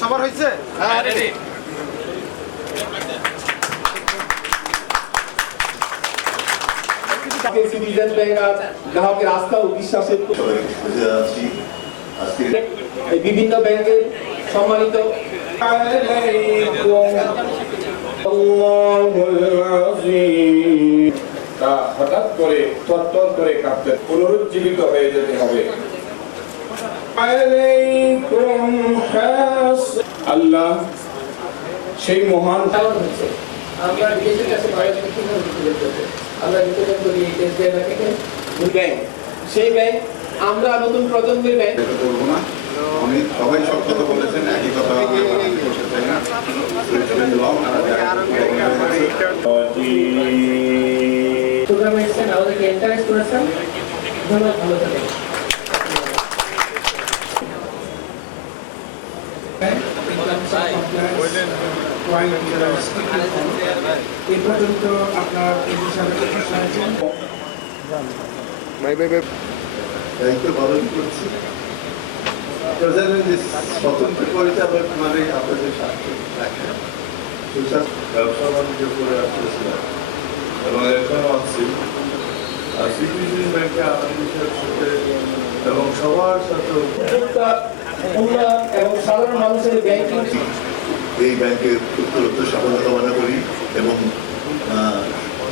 সবার হয়েছে? হ্যাঁ রেডি। সিটিজেন ব্যাংক গ্রাহকের আস্থা ও বিশ্বাসের এই বিভিন্ন ব্যাংকের সম্মানিত হঠাৎ করে তত্তর করে কাঁপতে পুনরুজ্জীবিত হয়ে যেতে হবে। আল্লাহ সেই মহান আমরা দেশের কাছে আমরা নিবেদন করি ব্যাংক সেই ব্যাংক আমরা নতুন প্রজন্মের ব্যাংক করবো না। আমি সবাই সব কথা বলেছেন, একই কথা করতে চাই না। প্রোগ্রামে এসেছেন, আমাদেরকে এনকারেজ করেছেন, ধন্যবাদ, ভালো থাকেন। এই পর্যন্ত আপনার এই বিষয়ে শুনেছেন? দায়িত্ব পালন করছি। স্বতন্ত্র পরিচালক মানে আপনাদের সাথে রাখেন ব্যবসা বাণিজ্য করে আসতেছিলাম এবং এখনো আছি। আর সিটিজেন ব্যাংকে আপনাদের সাথে এবং সবার সাথে উন্নয়ন এবং সাধারণ মানুষের ব্যাংকিং এই ব্যাংকের উত্তরোত্তর সাফল্য কামনা করি এবং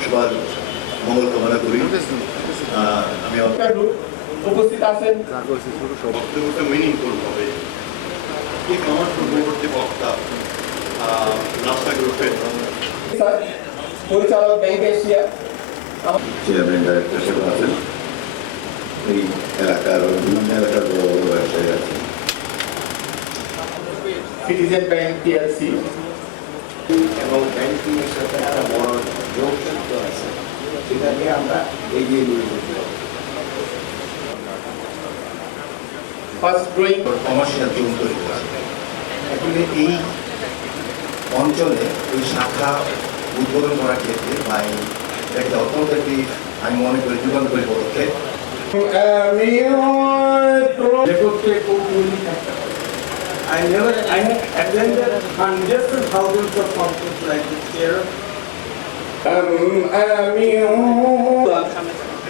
সবার মঙ্গল কামনা করি। আমি উপস্থিত আছেন বক্তব্যটা মিনিংফুল হবে। ঠিক আমার পূর্ববর্তী বক্তা রাস্তা গ্রুপের পরিচালক ব্যাংক এশিয়া চেয়ারম্যান ডাইরেক্টর হিসেবে আছেন। এই এলাকার বিভিন্ন এলাকার বড় বড় ব্যবসায়ী আছেন। সিটিজেন ব্যাংক পিএলসি এবং ব্যাংকিংয়ের সাথে একটা বড় যোগসূত্র আছে, সেটা নিয়ে আমরা এগিয়ে নিয়ে যেতে হবে। ফার্স্ট গ্রোয়িং কমার্শিয়াল জোন তৈরি করেছে। আসলে এই অঞ্চলে এই শাখা উদ্বোধন করার ক্ষেত্রে বা একটা অত্যন্ত একটি আমি মনে করি যুগান্তরী পদক্ষেপ। I have attended hundreds of thousands of conferences like this here.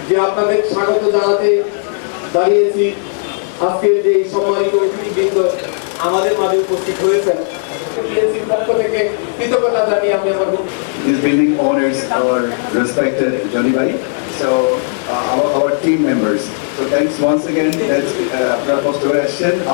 যে আপনাদের স্বাগত জানাতে দাঁড়িয়েছি। আজকের যে সম্মানিত অতিথিবৃন্দ আমাদের মাঝে উপস্থিত হয়েছেন, পিএলসির পক্ষ থেকে কৃতজ্ঞতা জানিয়ে আমি আমার This building honors our respected Johnny Bhai, so our team members. So thanks once again. That's আপনারা কষ্ট করে আসছেন।